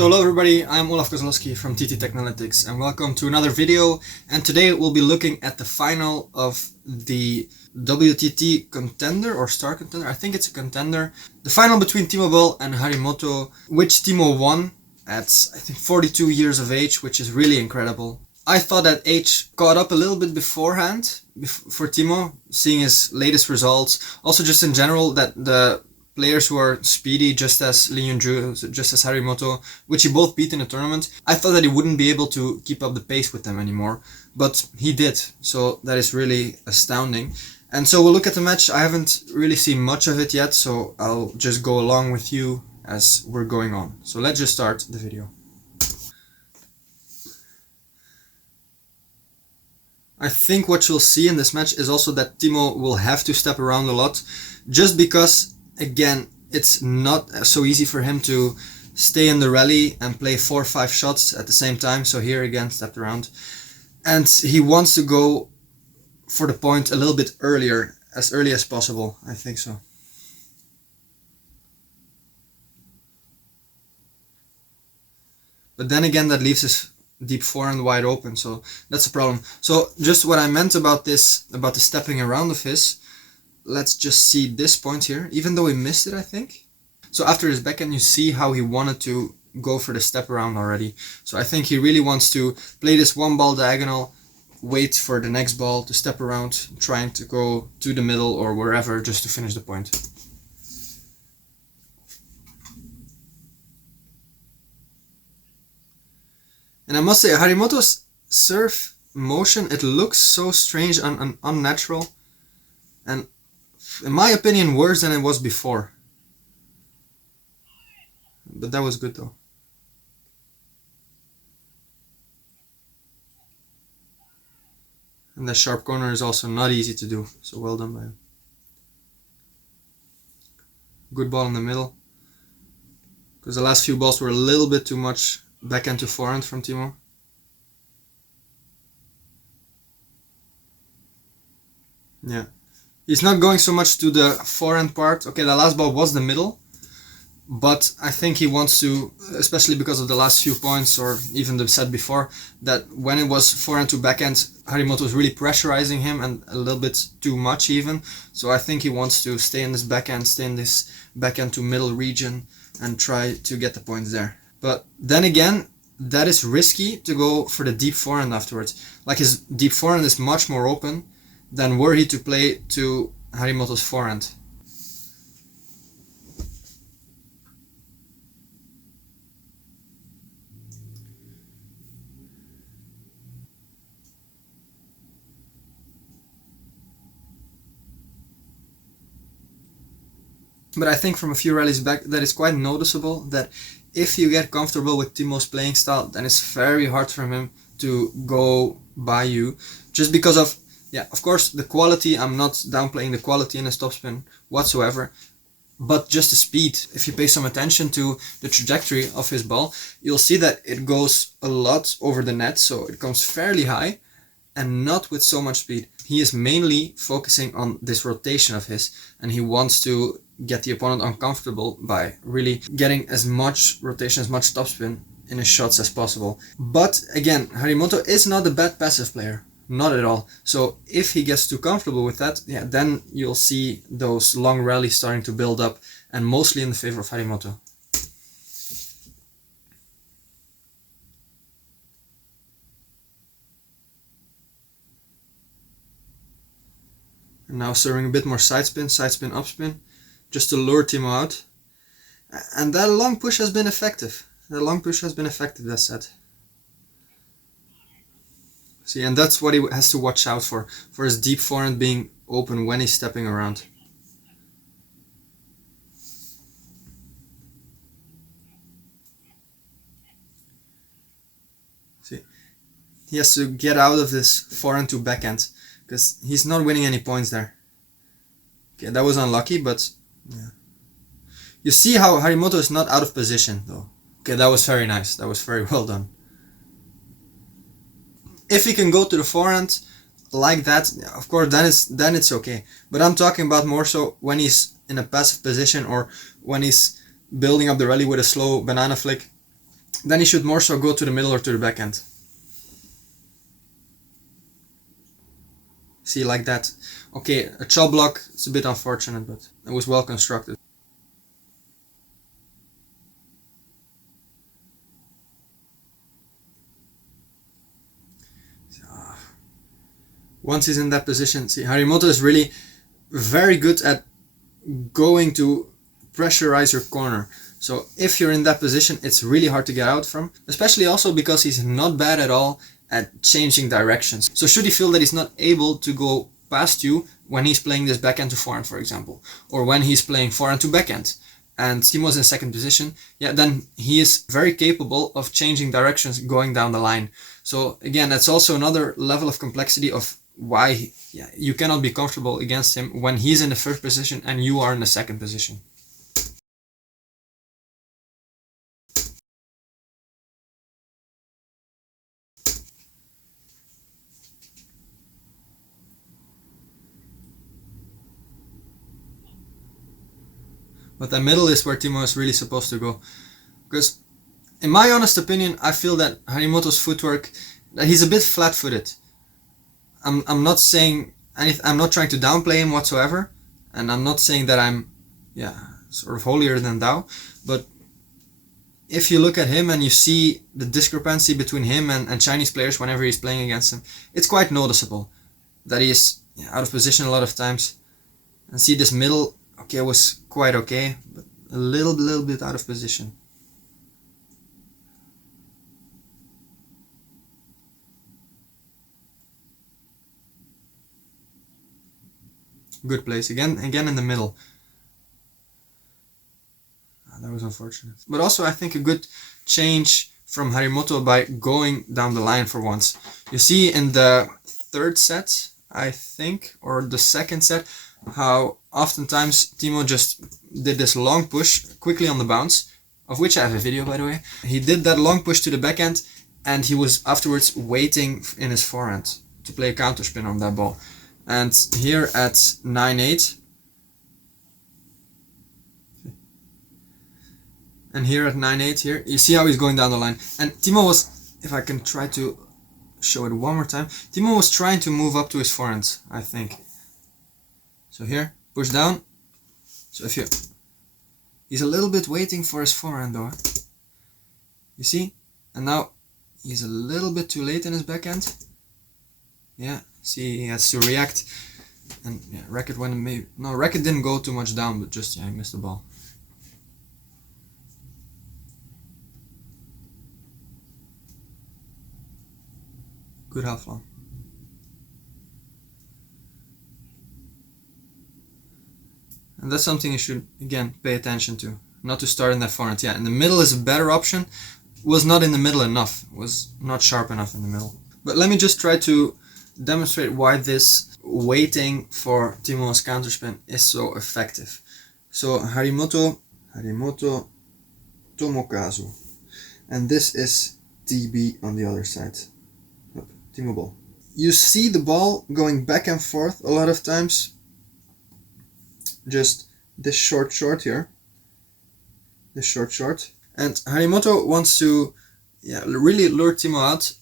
So hello everybody, I'm Olaf Kozlowski from TT Technalytics and welcome to another video, and today we'll be looking at the final of the WTT Contender or Star Contender. I think it's a contender. The final between Timo Boll and Harimoto, which Timo won at I think 42 years of age, which is really incredible. I thought that age caught up a little bit beforehand for Timo, seeing his latest results. Also just in general that the players who are speedy, just as Lee Yunju, just as Harimoto, which he both beat in the tournament, I thought that he wouldn't be able to keep up the pace with them anymore, but he did, so that is really astounding. And so we'll look at the match. I haven't really seen much of it yet, so I'll just go along with you as we're going on. So let's just start the video. I think what you'll see in this match is also that Timo will have to step around a lot, just because again, it's not so easy for him to stay in the rally and play 4 or 5 shots at the same time. So here again, stepped around. And he wants to go for the point a little bit earlier, as early as possible. I think so. But then again, that leaves his deep forehand wide open. So that's a problem. So just what I meant about this, about the stepping around of his, let's just see this point here, even though he missed it, I think. So after his backhand, you see how he wanted to go for the step around already. So I think he really wants to play this one ball diagonal, wait for the next ball to step around, trying to go to the middle or wherever just to finish the point. And I must say, Harimoto's serve motion, it looks so strange and unnatural. And in my opinion, worse than it was before. But that was good though. And the sharp corner is also not easy to do. So well done by him. Good ball in the middle. Because the last few balls were a little bit too much backhand to forehand from Timo. Yeah. He's not going so much to the forehand part. Okay, the last ball was the middle, but I think he wants to, especially because of the last few points or even the set before, that when it was forehand to backhand, Harimoto was really pressurizing him and a little bit too much even. So I think he wants to stay in this backhand, stay in this backhand to middle region and try to get the points there. But then again, that is risky to go for the deep forehand afterwards. Like his deep forehand is much more open than were he to play to Harimoto's forehand. But I think from a few rallies back that it's quite noticeable that if you get comfortable with Timo's playing style, then it's very hard for him to go by you, just because of, yeah, of course, the quality. I'm not downplaying the quality in his topspin whatsoever, but just the speed. If you pay some attention to the trajectory of his ball, you'll see that it goes a lot over the net, so it comes fairly high and not with so much speed. He is mainly focusing on this rotation of his, and he wants to get the opponent uncomfortable by really getting as much rotation, as much topspin in his shots as possible. But again, Harimoto is not a bad passive player. Not at all. So if he gets too comfortable with that, yeah, then you'll see those long rallies starting to build up, and mostly in the favor of Harimoto. And now serving a bit more side spin, upspin, just to lure Timo out. And that long push has been effective. That set. See, and that's what he has to watch out for his deep forehand being open when he's stepping around. See, he has to get out of this forehand to backhand, because he's not winning any points there. Okay, that was unlucky, but yeah. You see how Harimoto is not out of position though. Okay, that was very nice. That was very well done. If he can go to the forehand like that, of course, then it's okay. But I'm talking about more so when he's in a passive position or when he's building up the rally with a slow banana flick. then he should more so go to the middle or to the backhand. See, like that. Okay, a chop block, it's a bit unfortunate, but it was well constructed. Once he's in that position, see, Harimoto is really very good at going to pressurize your corner. So if you're in that position, it's really hard to get out from, especially also because he's not bad at all at changing directions. So should he feel that he's not able to go past you when he's playing this backhand to forehand, for example, or when he's playing forehand to backhand, and Timo's in second position, yeah, then he is very capable of changing directions going down the line. So again, that's also another level of complexity of why you cannot be comfortable against him when he's in the first position and you are in the second position. But the middle is where Timo is really supposed to go. Because in my honest opinion, I feel that Harimoto's footwork, that he's a bit flat-footed. I'm not saying anything, I'm not trying to downplay him whatsoever, and I'm not saying that I'm sort of holier than thou, but if you look at him and you see the discrepancy between him and Chinese players whenever he's playing against them, it's quite noticeable that he is out of position a lot of times. And see, this middle, okay, was quite okay, but a little bit out of position. Good place. Again in the middle. That was unfortunate. But also I think a good change from Harimoto by going down the line for once. You see in the third set, I think, or the second set, how oftentimes Timo just did this long push quickly on the bounce, of which I have a video, by the way. He did that long push to the backhand, and he was afterwards waiting in his forehand to play a counterspin on that ball. And here at 9-8, and here at 9-8 here, you see how he's going down the line. And Timo was, if I can try to show it one more time, Timo was trying to move up to his forehand, I think. So here, push down. So if you, he's a little bit waiting for his forehand though. You see? And now he's a little bit too late in his backhand. Yeah, see, he has to react. And yeah, racket went maybe, no, racket didn't go too much down, but just, yeah, he missed the ball. Good half long. And that's something you should, again, pay attention to. Not to start in that forehand. Yeah, in the middle is a better option. Was not in the middle enough. Was not sharp enough in the middle. But let me just try to demonstrate why this waiting for Timo's counterspin is so effective. So Harimoto Tomokazu. And this is TB on the other side. Timo Boll. You see the ball going back and forth a lot of times. Just this short here. This short. And Harimoto wants to really lure Timo out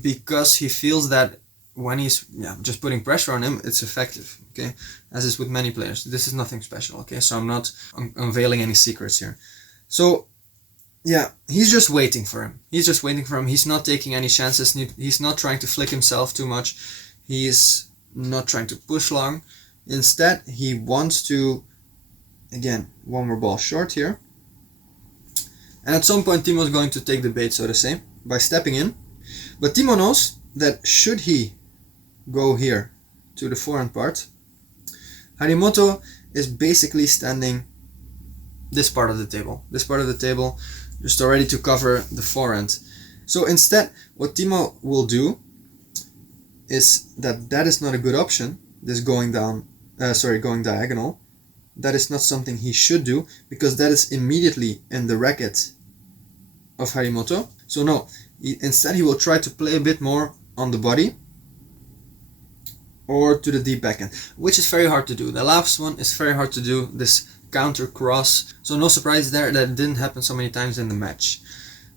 because he feels that when he's just putting pressure on him, it's effective. Okay, as is with many players. This is nothing special. Okay, so I'm not unveiling any secrets here. So yeah, he's just waiting for him. He's not taking any chances. He's not trying to flick himself too much. He's not trying to push long. Instead, he wants to, again, one more ball short here. And at some point, Timo's going to take the bait, so to say, by stepping in. But Timo knows that should he go here to the forehand part, Harimoto is basically standing this part of the table. Just already to cover the forehand. So instead, what Timo will do is that is not a good option. This going diagonal. That is not something he should do because that is immediately in the racket of Harimoto. So no, instead he will try to play a bit more on the body or to the deep backhand, which is very hard to do. The last one is very hard to do, this counter cross. So no surprise there that it didn't happen so many times in the match.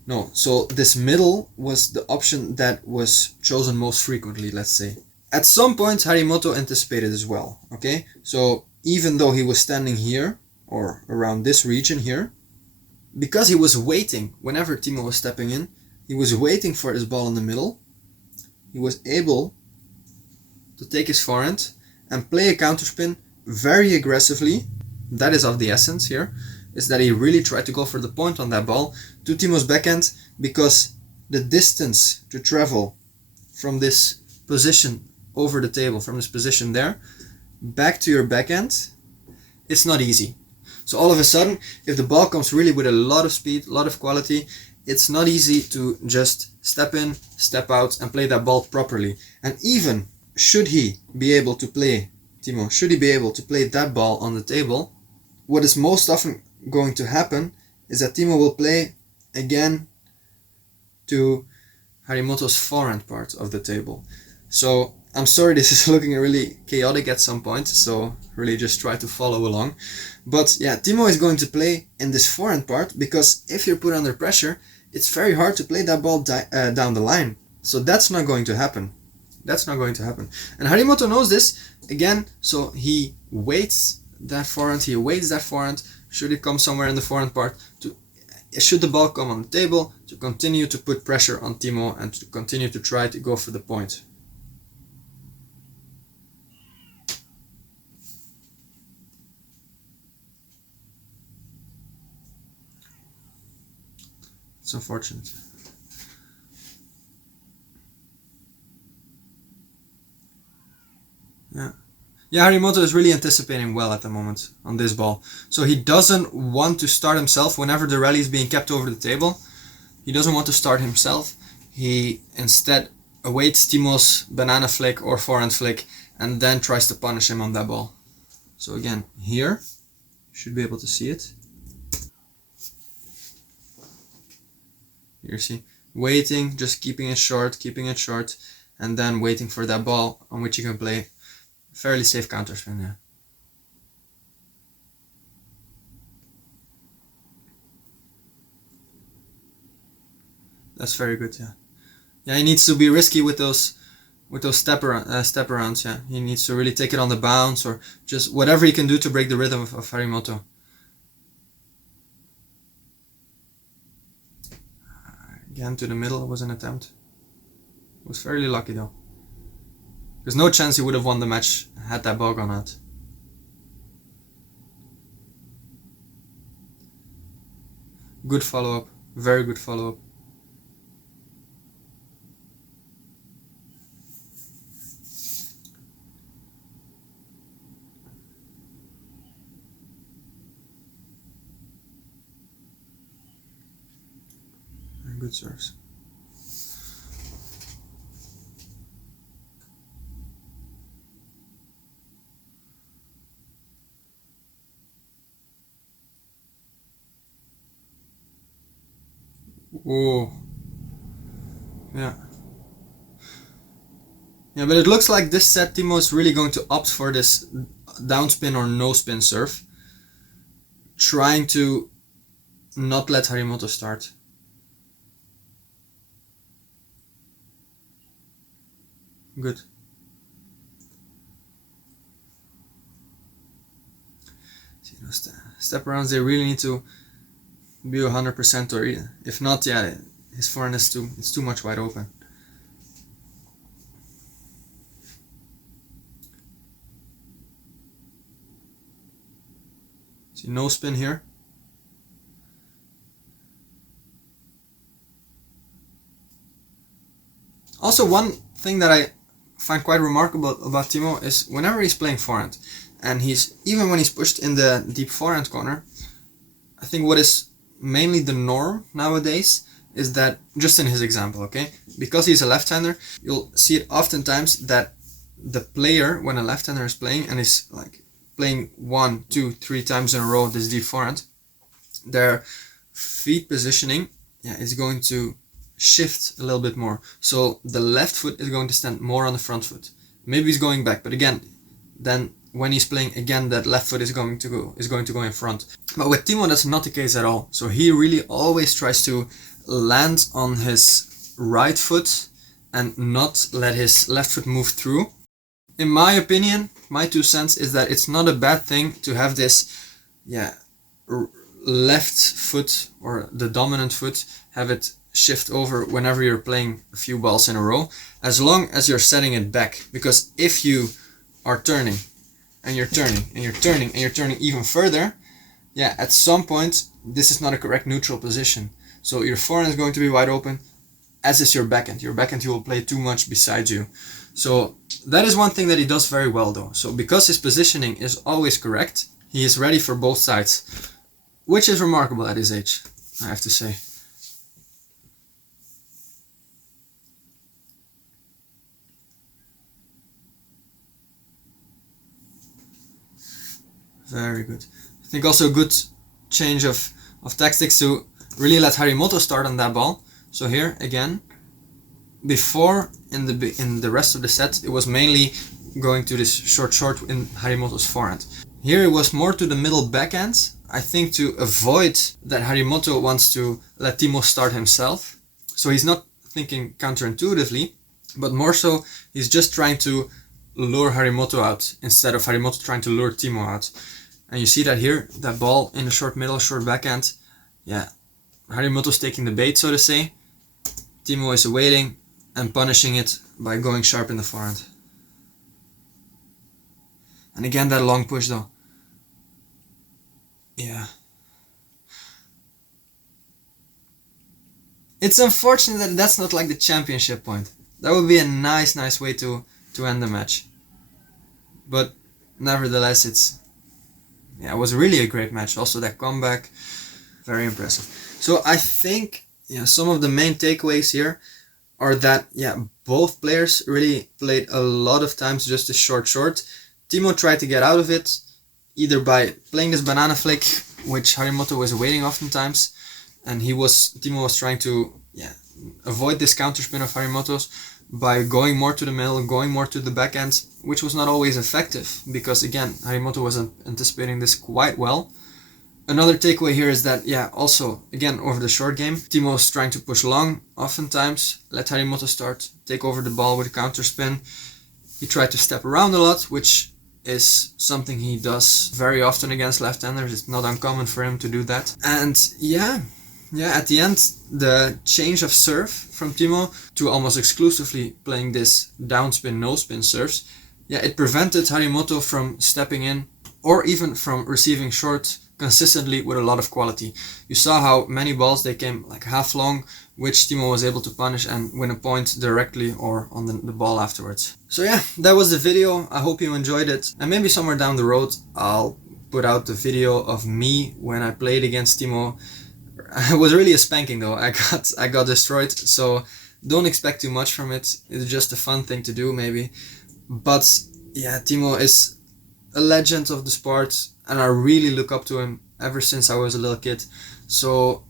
No, so this middle was the option that was chosen most frequently, let's say. At some point, Harimoto anticipated as well, okay? So even though he was standing here, or around this region here, because he was waiting, whenever Timo was stepping in, he was waiting for his ball in the middle, he was able to take his forehand and play a counterspin very aggressively. That is of the essence here, is that he really tried to go for the point on that ball to Timo's backhand, because the distance to travel from this position over the table, from this position there, back to your backhand, it's not easy. So all of a sudden, if the ball comes really with a lot of speed, a lot of quality, it's not easy to just step in, step out, and play that ball properly. And even should he be able to play, Timo, should he be able to play that ball on the table, what is most often going to happen is that Timo will play again to Harimoto's forehand part of the table. So I'm sorry this is looking really chaotic at some point, so really just try to follow along. But yeah, Timo is going to play in this forehand part, because if you're put under pressure, it's very hard to play that ball down the line. So that's not going to happen. That's not going to happen. And Harimoto knows this, again, so he waits that forehand, should it come somewhere in the forehand part, should the ball come on the table, to continue to put pressure on Timo and to continue to try to go for the point. It's unfortunate. Yeah, Harimoto is really anticipating well at the moment on this ball. So he doesn't want to start himself whenever the rally is being kept over the table. He doesn't want to start himself. He instead awaits Timo's banana flick or forehand flick and then tries to punish him on that ball. So again, here, you should be able to see it. Here, see, waiting, just keeping it short, and then waiting for that ball on which you can play fairly safe counterspin. Yeah. That's very good. Yeah. Yeah, he needs to be risky with those step arounds. Yeah, he needs to really take it on the bounce, or just whatever he can do to break the rhythm of Harimoto. Again to the middle was an attempt. It was fairly lucky though. There's no chance he would have won the match had that ball gone out. Good follow-up. Very good follow-up. Good serves. Oh, yeah. Yeah, but it looks like this set Timo is really going to opt for this downspin or no spin serve, trying to not let Harimoto start. Good. See, those step arounds, they really need to be 100%, or if not, yeah, his forehand is too much wide open. See, no spin here. Also, one thing that I find quite remarkable about Timo is whenever he's playing forehand, and even when he's pushed in the deep forehand corner, I think what is mainly the norm nowadays is that, just in his example, okay, because he's a left-hander, you'll see it oftentimes that the player, when a left-hander is playing and is like playing 1, 2, 3 times in a row this deep forehand, their feet positioning is going to shift a little bit more. So the left foot is going to stand more on the front foot. Maybe he's going back, but again, then when he's playing again, that left foot is going to go in front. But with Timo, that's not the case at all. So he really always tries to land on his right foot and not let his left foot move through. In my opinion, my 2 cents is that it's not a bad thing to have this, left foot or the dominant foot, have it shift over whenever you're playing a few balls in a row, as long as you're setting it back. Because if you are turning and you're turning and you're turning and you're turning even further, at some point this is not a correct neutral position. So your forehand is going to be wide open, as is your backhand. Your backhand he will play too much beside you. So that is one thing that he does very well though. So because his positioning is always correct, he is ready for both sides, which is remarkable at his age, I have to say. Very good. I think also a good change of tactics to really let Harimoto start on that ball. So here again, before in the rest of the set, it was mainly going to this short in Harimoto's forehand. Here it was more to the middle backhand, I think, to avoid that Harimoto wants to let Timo start himself. So he's not thinking counterintuitively, but more so he's just trying to lure Harimoto out instead of Harimoto trying to lure Timo out. And you see that here, that ball in the short middle, short backhand. Harimoto's taking the bait, so to say. Timo is waiting and punishing it by going sharp in the forehand. And again, that long push though. It's unfortunate that that's not like the championship point. That would be a nice way to end the match. But nevertheless, it was really a great match. Also that comeback, very impressive. So I think some of the main takeaways here are that both players really played a lot of times just a short. Timo tried to get out of it either by playing this banana flick, which Harimoto was waiting oftentimes, and Timo was trying to avoid this counterspin of Harimoto's by going more to the middle, going more to the backhand, which was not always effective because again Harimoto wasn't anticipating this quite well. Another takeaway here is that also again over the short game, Timo was trying to push long oftentimes, let Harimoto start, take over the ball with a counterspin. He tried to step around a lot, which is something he does very often against left-handers. It's not uncommon for him to do that. And at the end, the change of serve from Timo to almost exclusively playing this downspin, no-spin serves, it prevented Harimoto from stepping in or even from receiving short consistently with a lot of quality. You saw how many balls they came like half long, which Timo was able to punish and win a point directly or on the ball afterwards. So that was the video. I hope you enjoyed it, and maybe somewhere down the road I'll put out the video of me when I played against Timo. It was really a spanking though. I got destroyed, so don't expect too much from it. It's just a fun thing to do maybe. But Timo is a legend of the sport and I really look up to him ever since I was a little kid. So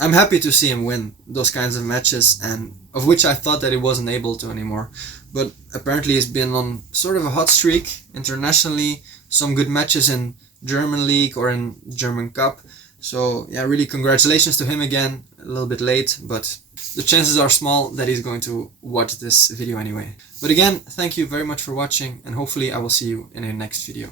I'm happy to see him win those kinds of matches, and of which I thought that he wasn't able to anymore. But apparently he's been on sort of a hot streak internationally, some good matches in German League or in German Cup. So really congratulations to him again, a little bit late, but the chances are small that he's going to watch this video anyway. But again, thank you very much for watching, and hopefully I will see you in a next video.